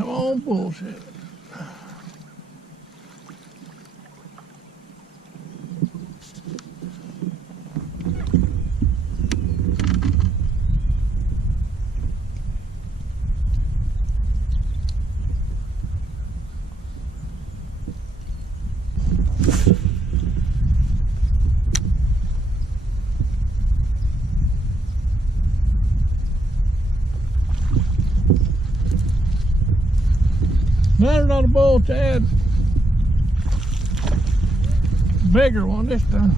Come on, bullshit. Another on the bull, Chad. Bigger one this time.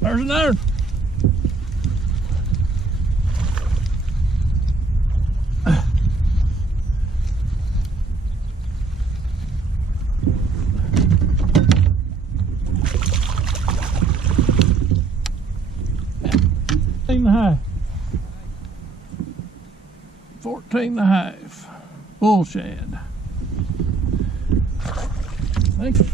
There's another. High. 14 and a half. Bull shad. Thank you.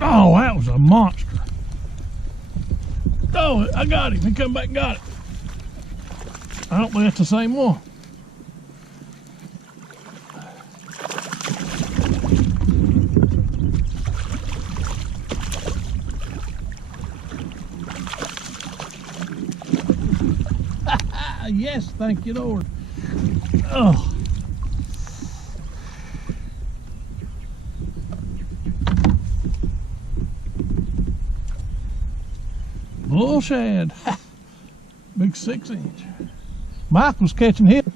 Oh, that was a monster. Oh, I got him. He come back and got it. I don't think that's the same one. Yes, thank you, Lord. Oh. Bull shad. Big 6-inch. Mike was catching him.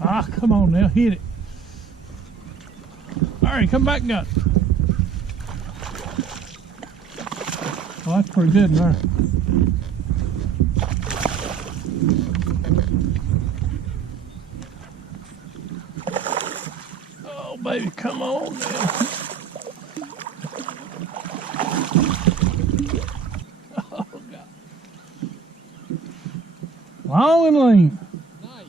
Ah, come on now, hit it. All right, come back and got it. Oh, that's pretty good in there. Oh, baby, come on now. Oh, God. Long and lean. Nice.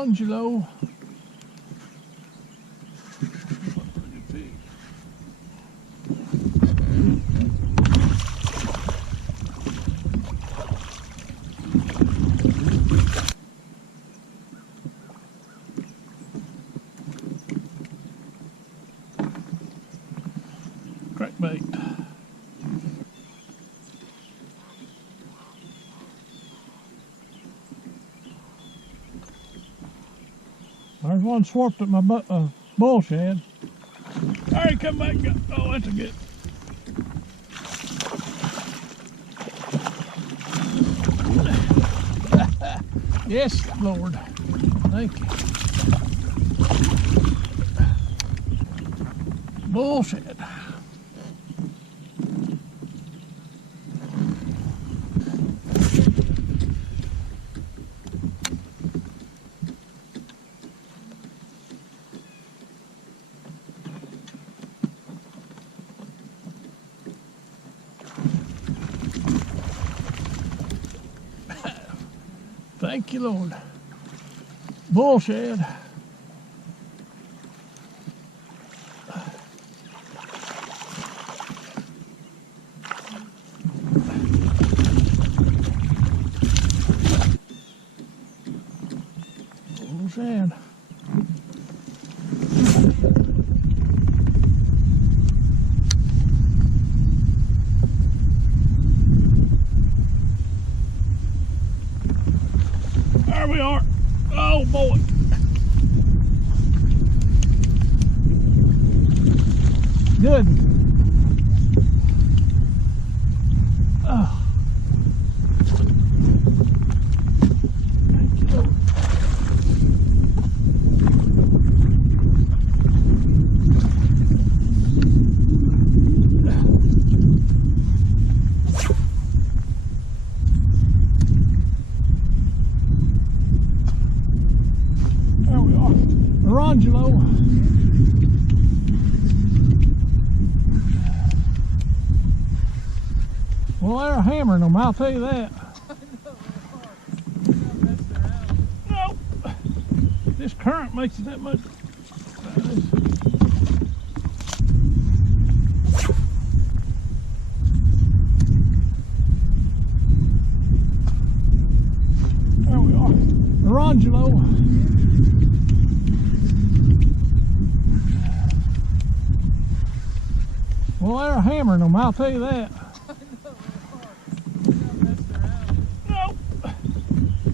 Angelo. Crackbait. There's one swarped at my bull shad. All right, come back. Oh, that's a good. Yes, Lord. Thank you. Bull shad. Thank you, Lord. Bull shad. Bull shad. There we are. Oh boy. Good. Oh. Thank you, Lord. Well, they're hammering them, I'll tell you that. No, this current makes it that much. There we are, Orangelo. Well, they're hammering them, I'll tell you that. No,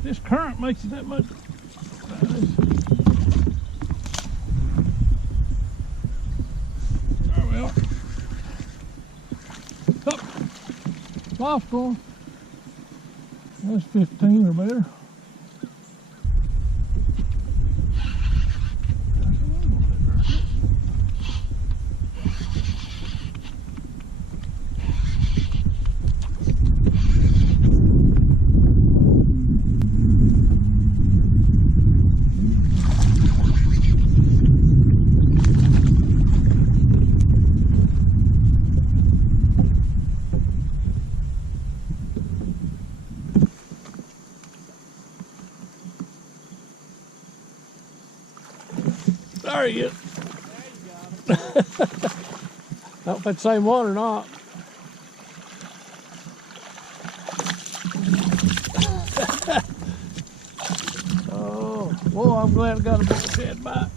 this current makes it that much. There we are. Up, lost one. That's 15 or better. There he is. There you got him. I don't know if that's the same one or not. Oh, well, I'm glad I got a bullhead bite.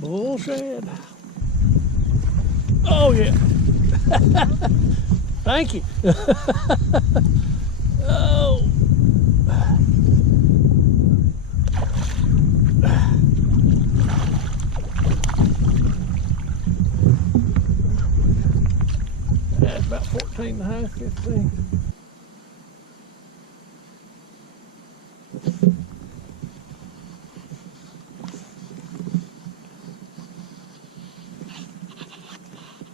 Bullhead. Oh, yeah. Thank you. Oh. That's about 14 and a half, 15.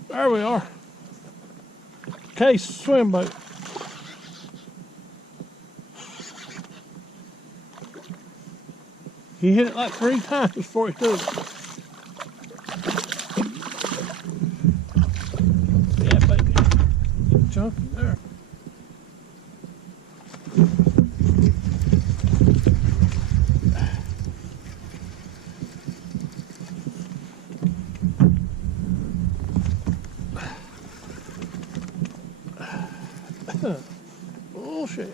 There we are. Case swim boat. He hit it like 3 times before he threw it. Yeah, baby. Chunky there. Bullshit.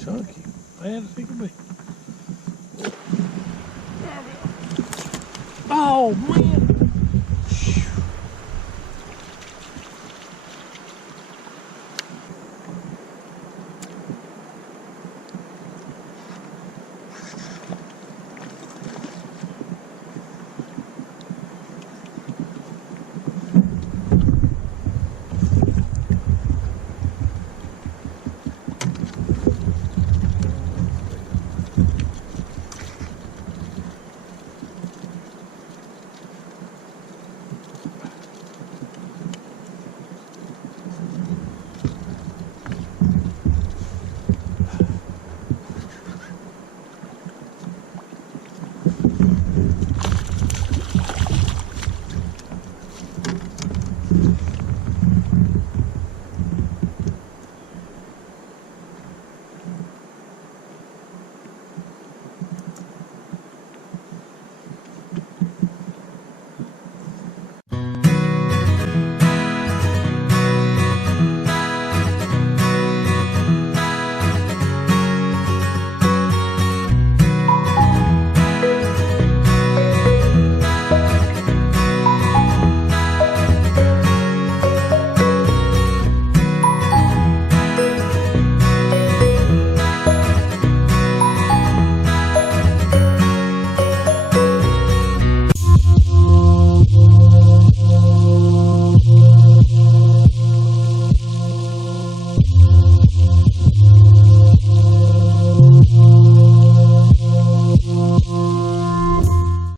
Chunky, man, as he can be. Oh, man.